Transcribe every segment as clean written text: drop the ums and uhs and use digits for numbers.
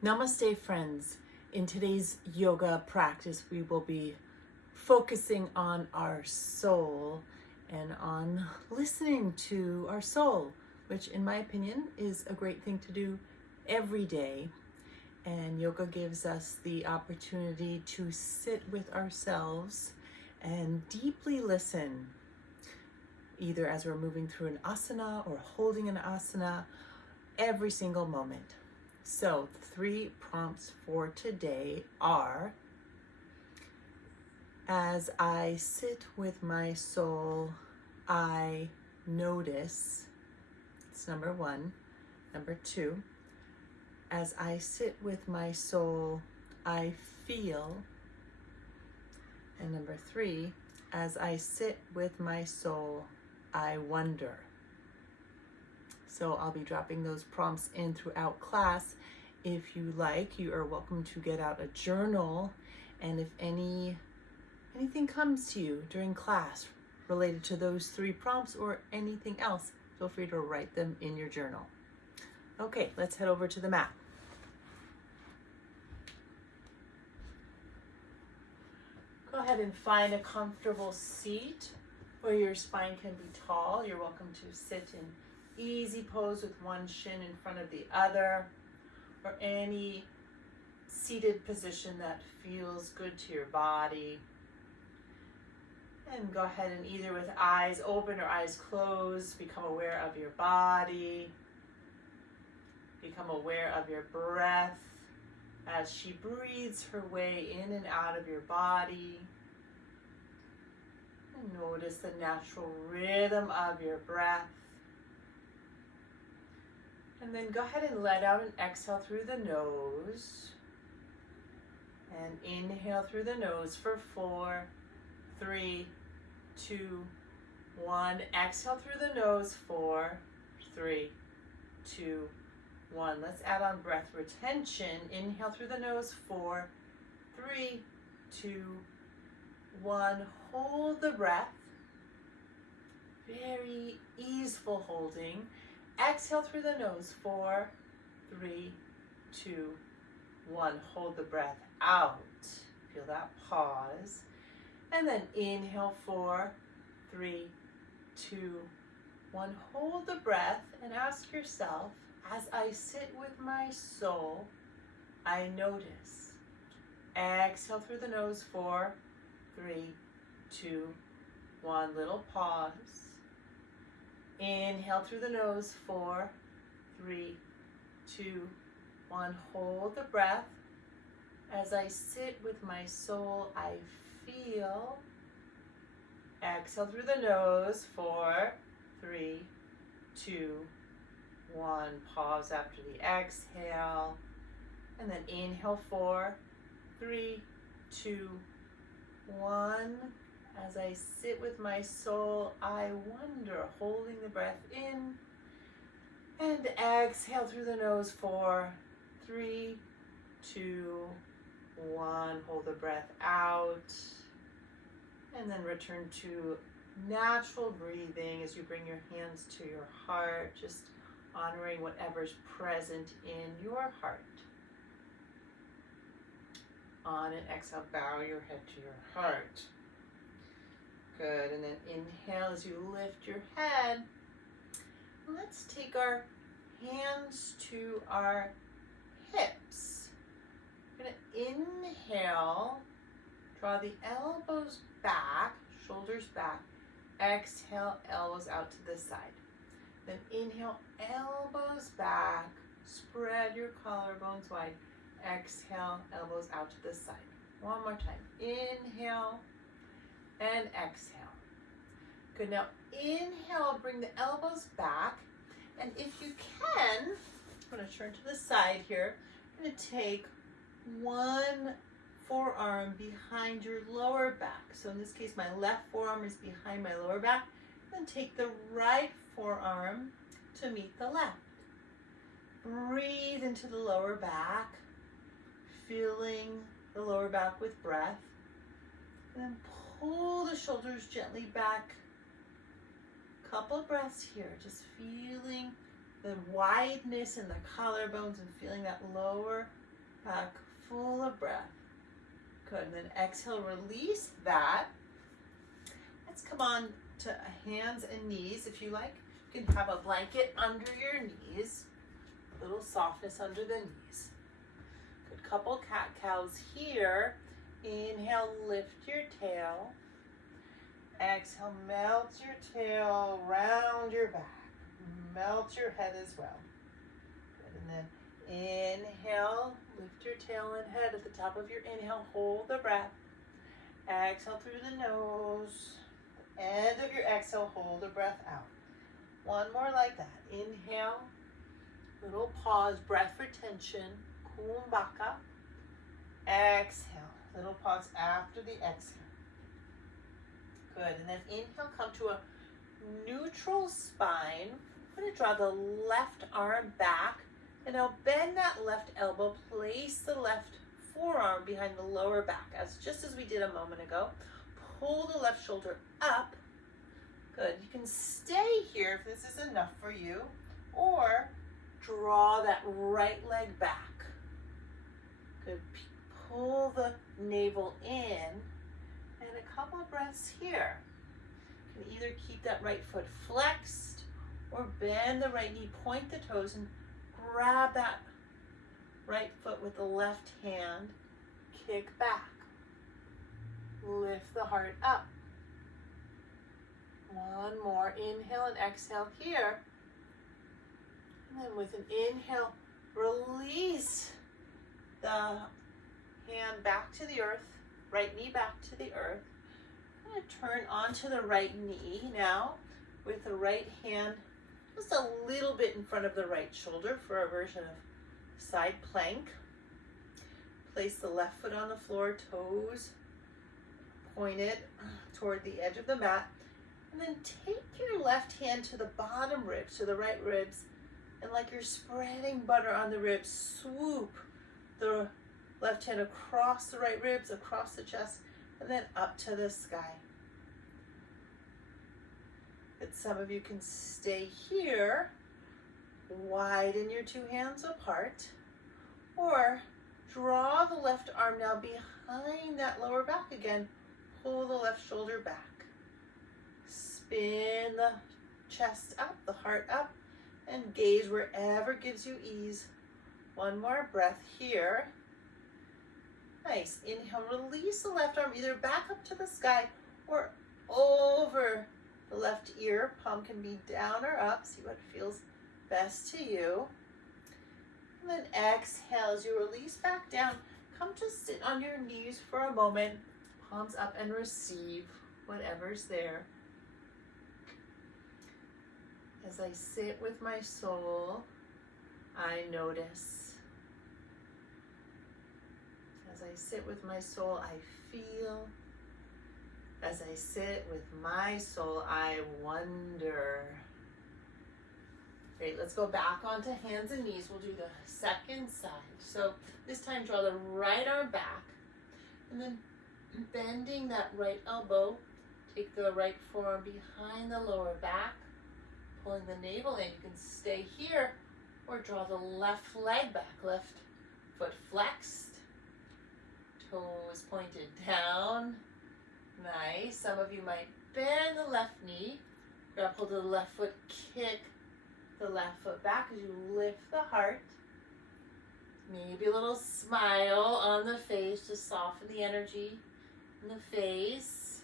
Namaste, friends. In today's yoga practice, we will be focusing on our soul and on listening to our soul, which, in my opinion, is a great thing to do every day. And yoga gives us the opportunity to sit with ourselves and deeply listen, either as we're moving through an asana or holding an asana, every single moment. So, the 3 prompts for today are: as I sit with my soul, I notice. It's number 1. Number 2, as I sit with my soul, I feel. And number 3, as I sit with my soul, I wonder. So I'll be dropping those prompts in throughout class. If you like, you are welcome to get out a journal, and if anything comes to you during class related to those 3 prompts or anything else, feel free to write them in your journal. Okay, let's head over to the mat. Go ahead and find a comfortable seat where your spine can be tall. You're welcome to sit in easy pose with one shin in front of the other, or any seated position that feels good to your body. And go ahead and, either with eyes open or eyes closed, become aware of your body. Become aware of your breath as she breathes her way in and out of your body. And notice the natural rhythm of your breath. And then go ahead and let out and exhale through the nose. And inhale through the nose for 4, 3, 2, 1. Exhale through the nose, 4, 3, 2, 1. Let's add on breath retention. Inhale through the nose, 4, 3, 2, 1. Hold the breath. Very easeful holding. Exhale through the nose, 4, 3, 2, 1. Hold the breath out. Feel that pause. And then inhale, 4, 3, 2, 1. Hold the breath and ask yourself, as I sit with my soul, I notice. Exhale through the nose, 4, 3, 2, 1. Little pause. Inhale through the nose, 4, 3, 2, 1. Hold the breath. As I sit with my soul, I feel. Exhale through the nose, 4, 3, 2, 1. Pause after the exhale. And then inhale, 4, 3, 2, 1. As I sit with my soul, I wonder, holding the breath in. And exhale through the nose, 4, 3, 2, 1. Hold the breath out. And then return to natural breathing as you bring your hands to your heart, just honoring whatever's present in your heart. On and exhale, bow your head to your heart. Good, and then inhale as you lift your head. Let's take our hands to our hips. We're going to inhale, draw the elbows back, shoulders back. Exhale, elbows out to the side. Then inhale, elbows back, spread your collarbones wide. Exhale, elbows out to the side. One more time. Inhale and exhale. Good, now inhale, bring the elbows back. And if you can, I'm going to turn to the side here. I'm going to take one forearm behind your lower back. So in this case, my left forearm is behind my lower back. Then take the right forearm to meet the left. Breathe into the lower back, filling the lower back with breath. And then pull the shoulders gently back. Couple breaths here, just feeling the wideness in the collarbones and feeling that lower Back full of breath. Good, and then exhale, release that. Let's come on to hands and knees if you like. You can have a blanket under your knees. A little softness under the knees. Good, couple cat-cows here. Inhale, lift your tail. Exhale, melt your tail around your back. Melt your head as well. Good, and then inhale, lift your tail and head at the top of your inhale. Hold the breath. Exhale through the nose. End of your exhale, hold the breath out. One more like that. Inhale, little pause, breath retention, Kumbhaka. Exhale, little pause after the exhale. Good, and then inhale, come to a neutral spine. I'm going to draw the left arm back, and now bend that left elbow, place the left forearm behind the lower back, just as we did a moment ago. Pull the left shoulder up. Good. You can stay here if this is enough for you, or draw that right leg back. Good. Pull the navel in, and a couple of breaths here. You can either keep that right foot flexed or bend the right knee, point the toes, and grab that right foot with the left hand. Kick back. Lift the heart up. One more. Inhale and exhale here. And then with an inhale, release the hand back to the earth, right knee back to the earth. I'm going to turn onto the right knee now with the right hand just a little bit in front of the right shoulder for a version of side plank. Place the left foot on the floor, toes pointed toward the edge of the mat. And then take your left hand to the bottom ribs, to the right ribs, and like you're spreading butter on the ribs, swoop the left hand across the right ribs, across the chest, and then up to the sky. But some of you can stay here, widen your two hands apart, or draw the left arm now behind that lower back again. Pull the left shoulder back. Spin the chest up, the heart up, and gaze wherever gives you ease. One more breath here. Nice. Inhale, release the left arm either back up to the sky or over the left ear. Palm can be down or up. See what feels best to you. And then exhale as you release back down. Come to sit on your knees for a moment. Palms up and receive whatever's there. As I sit with my soul, I notice. As I sit with my soul, I feel. As I sit with my soul, I wonder. Great, let's go back onto hands and knees. We'll do the second side. So this time draw the right arm back, and then bending that right elbow, take the right forearm behind the lower back, pulling the navel in. You can stay here or draw the left leg back, left foot flexed, toes pointed down. Nice. Some of you might bend the left knee, grapple the left foot, kick the left foot back as you lift the heart. Maybe a little smile on the face to soften the energy in the face.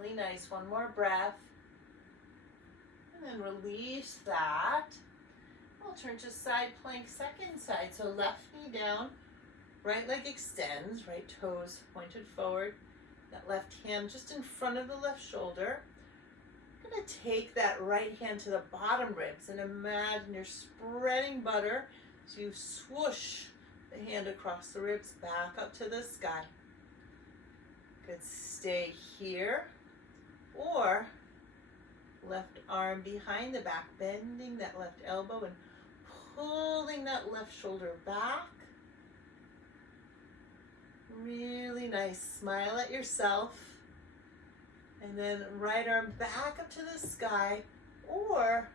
Really nice. One more breath. And then release that. We'll turn to side plank, second side. So left knee down, right leg extends, right toes pointed forward. That left hand just in front of the left shoulder. I'm going to take that right hand to the bottom ribs and imagine you're spreading butter. So you swoosh the hand across the ribs, back up to the sky. Good, stay here. Or left arm behind the back, bending that left elbow and pulling that left shoulder back. Really nice. Smile at yourself. And then right arm back up to the sky. Or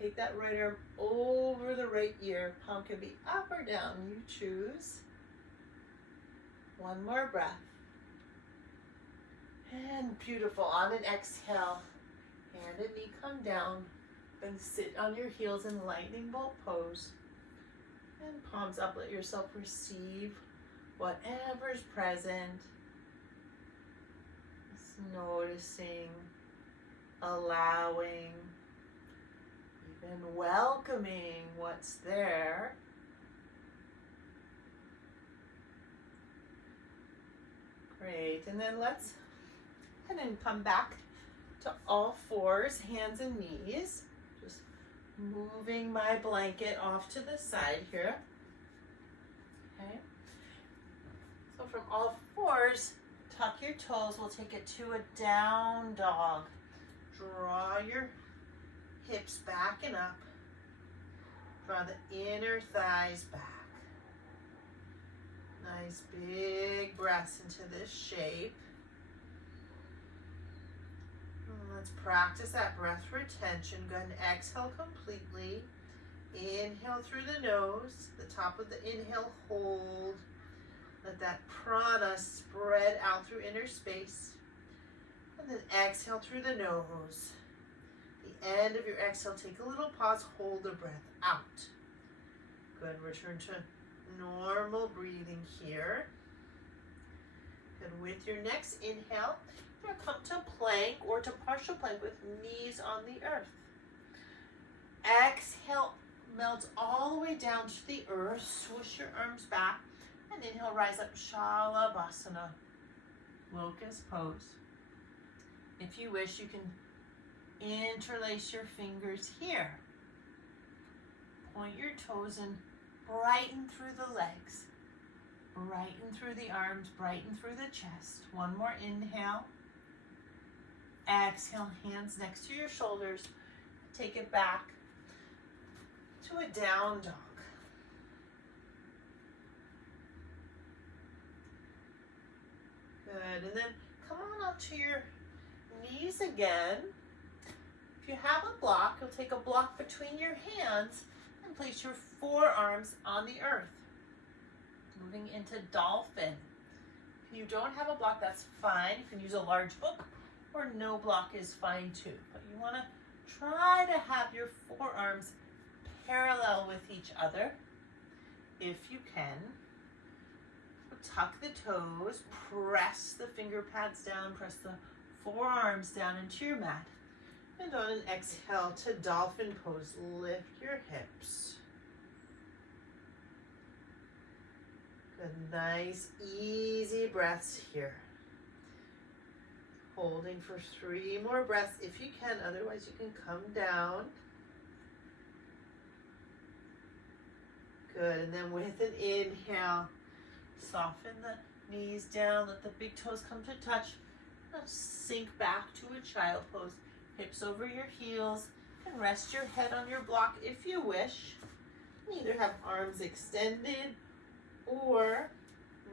Take that right arm over the right ear. Palm can be up or down. You choose. One more breath. And beautiful. On an exhale, hand and knee come down. Then sit on your heels in lightning bolt pose. And palms up. Let yourself receive whatever's present. Just noticing, allowing, even welcoming what's there. Great. And then let's head and come back to all fours, hands and knees. Just moving my blanket off to the side here. Okay. So from all fours, tuck your toes. We'll take it to a down dog. Draw your hips back and up. Draw the inner thighs back. Nice big breaths into this shape. Let's practice that breath retention. Go ahead and exhale completely. Inhale through the nose. The top of the inhale, hold. Let that prana spread out through inner space. And then exhale through the nose. The end of your exhale, take a little pause, hold the breath out. Good, return to normal breathing here. And with your next inhale, you're going to come to plank or to partial plank with knees on the earth. Exhale, melt all the way down to the earth. Swoosh your arms back. And inhale, rise up, Shalabhasana, locust pose. If you wish, you can interlace your fingers here. Point your toes and brighten through the legs. Brighten through the arms, brighten through the chest. One more inhale. Exhale, hands next to your shoulders. Take it back to a down dog. Good, and then come on up to your knees again. If you have a block, you'll take a block between your hands and place your forearms on the earth. Moving into dolphin. If you don't have a block, that's fine. You can use a large book or no block is fine too. But you want to try to have your forearms parallel with each other if you can. Tuck the toes, press the finger pads down, press the forearms down into your mat. And on an exhale to dolphin pose, lift your hips. Good, nice, easy breaths here. Holding for 3 more breaths if you can, otherwise you can come down. Good, and then with an inhale, soften the knees down, let the big toes come to touch. Now sink back to a child pose. Hips over your heels, and rest your head on your block if you wish. Either have arms extended or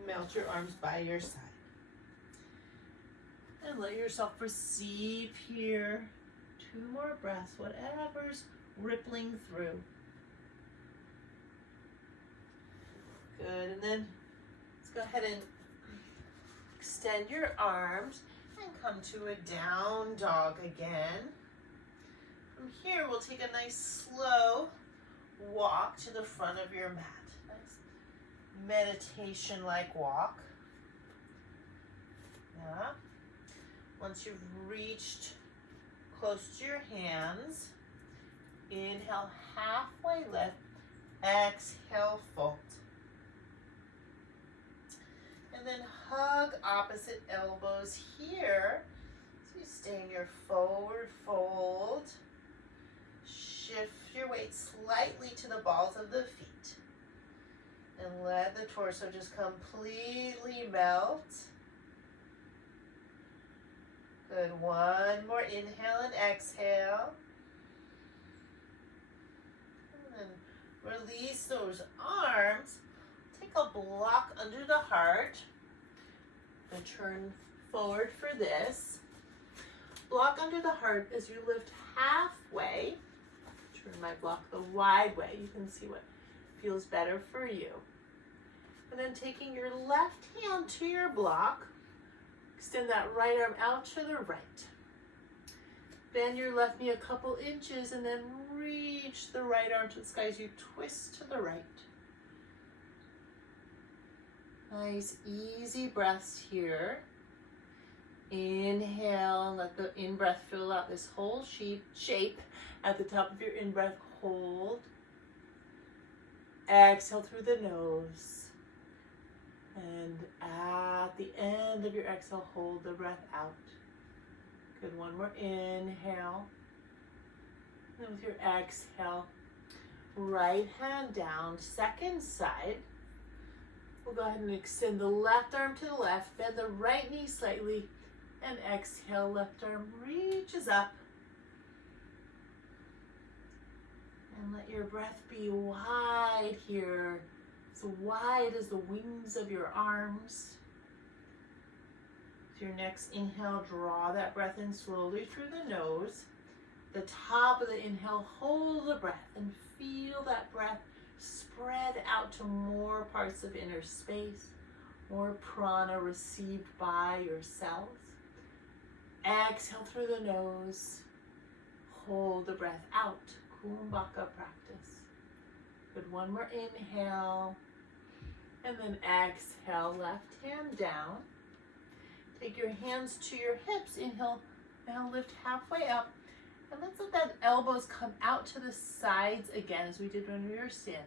melt your arms by your side. And let yourself receive here. 2 more breaths, whatever's rippling through. Good, and then let's go ahead and extend your arms and come to a down dog again. From here, we'll take a nice slow walk to the front of your mat. Nice meditation-like walk. Yeah. Once you've reached close to your hands, inhale, halfway lift, exhale, fold. And then hug opposite elbows here. So you stay in your forward fold. Shift your weight slightly to the balls of the feet. And let the torso just completely melt. Good, 1 more inhale and exhale. And then release those arms. Take a block under the heart. And turn forward for this. Block under the heart as you lift halfway. Turn my block the wide way. You can see what feels better for you. And then taking your left hand to your block, extend that right arm out to the right. Bend your left knee a couple inches and then reach the right arm to the sky as you twist to the right. Nice, easy breaths here. Inhale, let the in-breath fill out this whole shape. At the top of your in-breath, hold. Exhale through the nose. And at the end of your exhale, hold the breath out. Good, one more inhale. And with your exhale, right hand down, second side. We'll go ahead and extend the left arm to the left, bend the right knee slightly, and exhale, left arm reaches up. And let your breath be wide here, as wide as the wings of your arms. With your next inhale, draw that breath in slowly through the nose. The top of the inhale, hold the breath and feel that breath spread out to more parts of inner space, more prana received by your cells. Exhale through the nose, hold the breath out, Kumbhaka practice. Good, one more inhale, and then exhale, left hand down. Take your hands to your hips, inhale, now lift halfway up, and let's let that elbows come out to the sides again as we did when we were standing.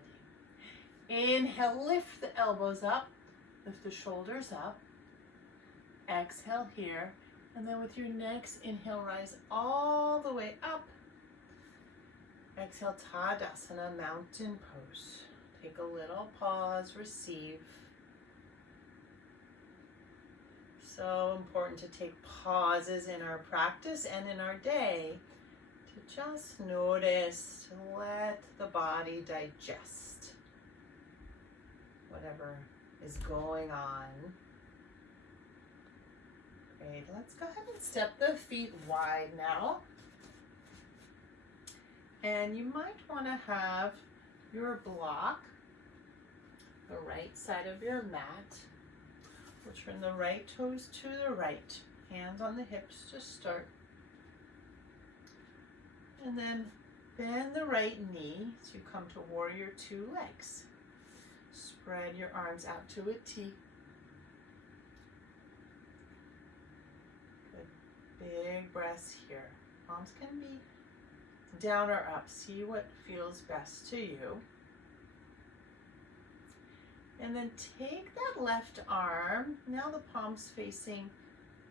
Inhale, lift the elbows up, lift the shoulders up. Exhale here, and then with your next inhale, rise all the way up. Exhale, Tadasana, mountain pose. Take a little pause, receive. So important to take pauses in our practice and in our day to just notice, to let the body digest whatever is going on. Great, let's go ahead and step the feet wide now. And you might want to have your block, the right side of your mat. We'll turn the right toes to the right, hands on the hips to start. And then bend the right knee as you come to warrior two legs. Spread your arms out to a T. Good. Big breaths here. Palms can be down or up. See what feels best to you. And then take that left arm, now the palms facing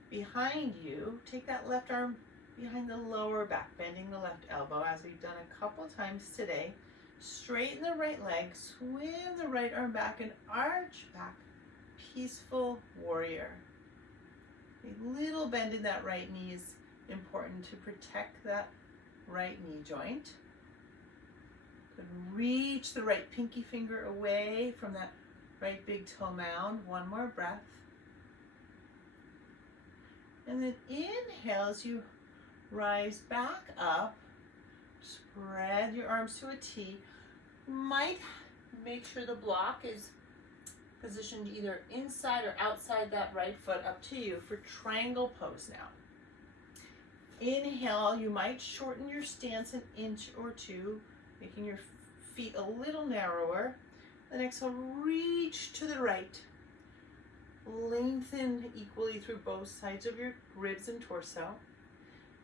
behind you. Take that left arm behind the lower back, bending the left elbow as we've done a couple times today. Straighten the right leg, swim the right arm back and arch back. Peaceful warrior. A little bend in that right knee is important to protect that right knee joint. Reach the right pinky finger away from that right big toe mound. One more breath. And then inhale as you rise back up. Spread your arms to a T. You might make sure the block is positioned either inside or outside that right foot, up to you, for triangle pose now. Inhale, you might shorten your stance an inch or two, making your feet a little narrower. Then exhale, reach to the right. Lengthen equally through both sides of your ribs and torso.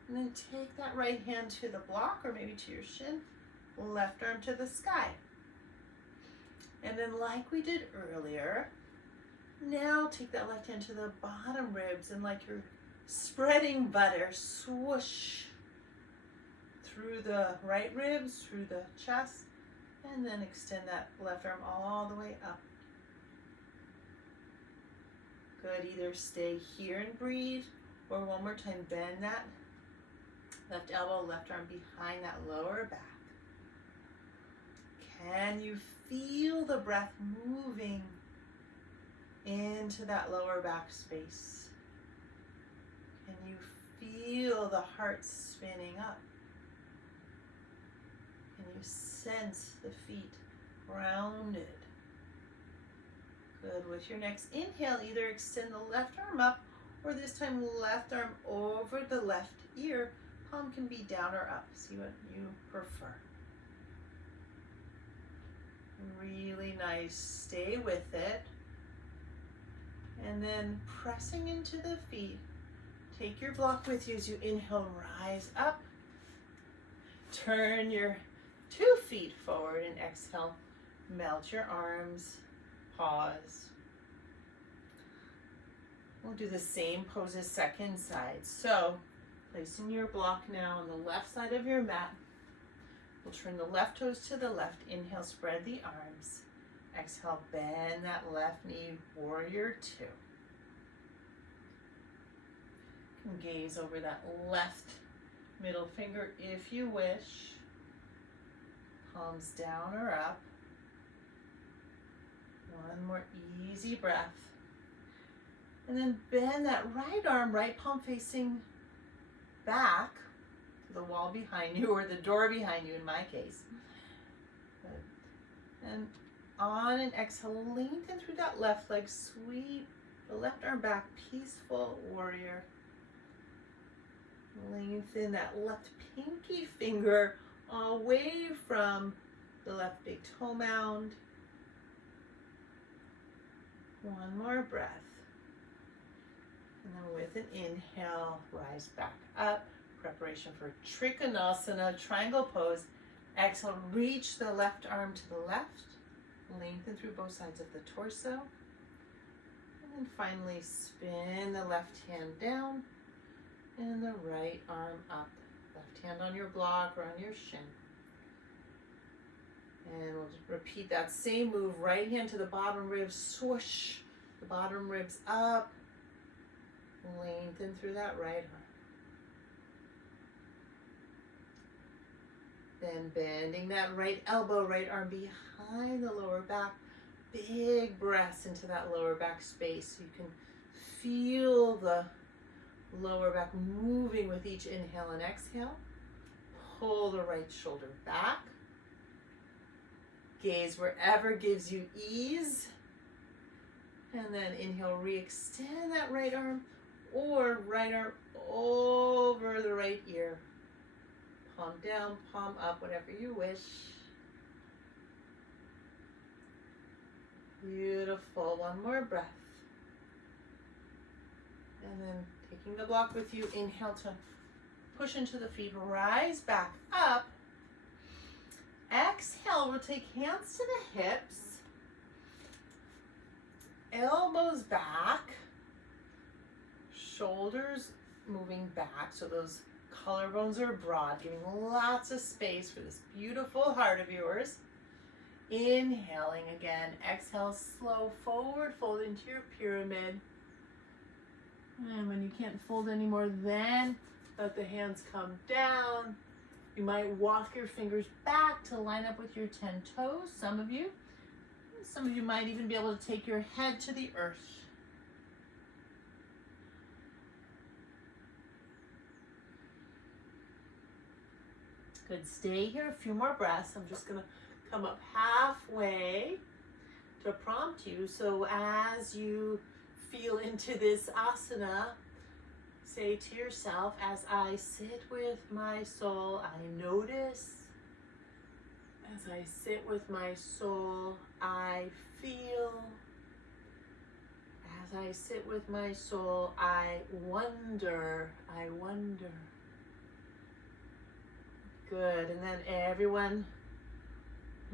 And then take that right hand to the block or maybe to your shin, left arm to the sky. And then like we did earlier, now take that left hand to the bottom ribs and like you're spreading butter, swoosh through the right ribs, through the chest, and then extend that left arm all the way up. Good, either stay here and breathe, or one more time, bend that left elbow, left arm behind that lower back. Can you feel the breath moving into that lower back space? Can you feel the heart spinning up? Can you sense the feet grounded? Good. With your next inhale, either extend the left arm up, or this time left arm over the left ear. Palm can be down or up. See what you prefer. Really nice. Stay with it. And then pressing into the feet. Take your block with you as you inhale, rise up. Turn your 2 feet forward and exhale, melt your arms, pause. We'll do the same pose as second side. So, placing your block now on the left side of your mat. We'll turn the left toes to the left. Inhale, spread the arms. Exhale, bend that left knee, warrior 2. You can gaze over that left middle finger if you wish. Palms down or up. One more easy breath. And then bend that right arm, right palm facing back to the wall behind you, or the door behind you in my case. Good. And on an exhale, lengthen through that left leg, sweep the left arm back, peaceful warrior. Lengthen that left pinky finger away from the left big toe mound. One more breath. And then with an inhale, rise back up. Preparation for Trikonasana, triangle pose. Exhale, reach the left arm to the left. Lengthen through both sides of the torso. And then finally spin the left hand down and the right arm up. Left hand on your block or on your shin. And we'll just repeat that same move. Right hand to the bottom ribs, swoosh the bottom ribs up. Lengthen through that right arm. Then bending that right elbow, right arm behind the lower back. Big breaths into that lower back space. You can feel the lower back moving with each inhale and exhale. Pull the right shoulder back. Gaze wherever gives you ease. And then inhale, re-extend that right arm, or right arm over the right ear. Palm down, palm up, whatever you wish. Beautiful. One more breath. And then taking the block with you, inhale to push into the feet, rise back up. Exhale, we'll take hands to the hips. Elbows back. Shoulders moving back, so those collarbones are broad, giving lots of space for this beautiful heart of yours. Inhaling again. Exhale, slow forward, fold into your pyramid. And when you can't fold anymore, then let the hands come down. You might walk your fingers back to line up with your 10 toes, some of you. Some of you might even be able to take your head to the earth. Good, stay here a few more breaths. I'm just gonna come up halfway to prompt you. So as you feel into this asana, say to yourself, as I sit with my soul, I notice. As I sit with my soul, I feel. As I sit with my soul, I wonder. I wonder. Good, and then everyone,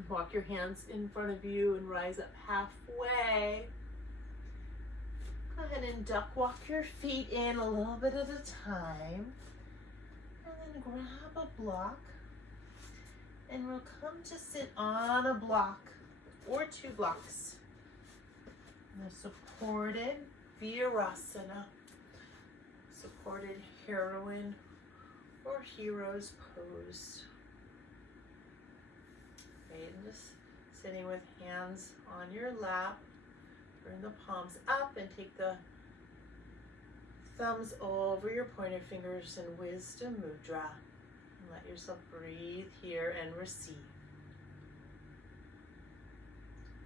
walk your hands in front of you and rise up halfway. Go ahead and duck walk your feet in a little bit at a time. And then grab a block. And we'll come to sit on a block or 2 blocks. In a supported Virasana, supported heroine or hero's pose. Okay, and just sitting with hands on your lap. Bring the palms up and take the thumbs over your pointer fingers in Wisdom Mudra. Let yourself breathe here and receive.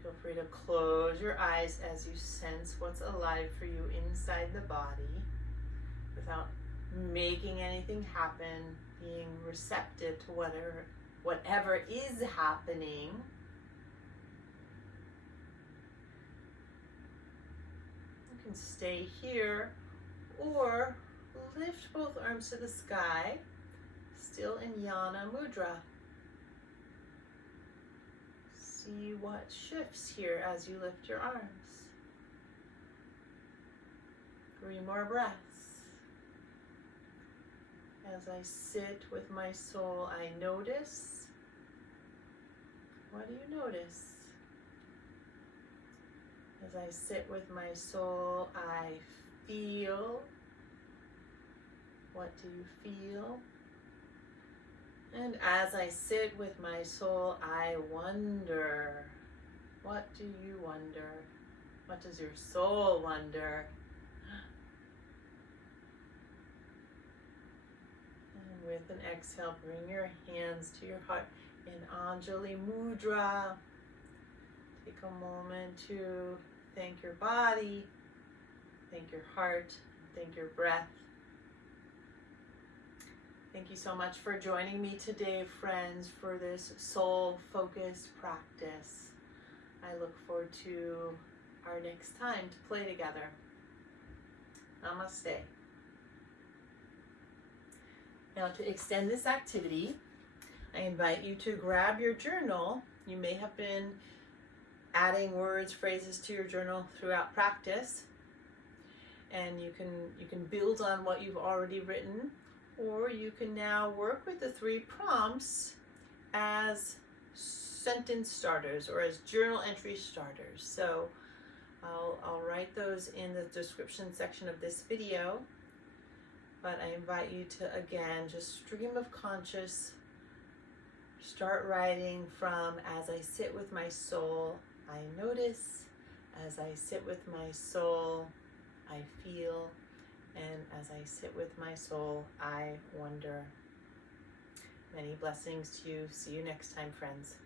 Feel free to close your eyes as you sense what's alive for you inside the body without making anything happen, being receptive to whatever is happening. You can stay here or lift both arms to the sky, still in Yana Mudra. See what shifts here as you lift your arms. 3 more breaths. As I sit with my soul, I notice. What do you notice? As I sit with my soul, I feel. What do you feel? And as I sit with my soul, I wonder. What do you wonder? What does your soul wonder? And with an exhale, bring your hands to your heart in Anjali Mudra. Take a moment to thank your body, thank your heart, thank your breath. Thank you so much for joining me today, friends, for this soul-focused practice. I look forward to our next time to play together. Namaste. Now, to extend this activity, I invite you to grab your journal. You may have been adding words, phrases to your journal throughout practice, and you can build on what you've already written. Or you can now work with the 3 prompts as sentence starters or as journal entry starters. So I'll write those in the description section of this video. But I invite you to, again, just stream of conscious. Start writing from as I sit with my soul, I notice. As I sit with my soul, I feel. And as I sit with my soul, I wonder. Many blessings to you. See you next time, friends.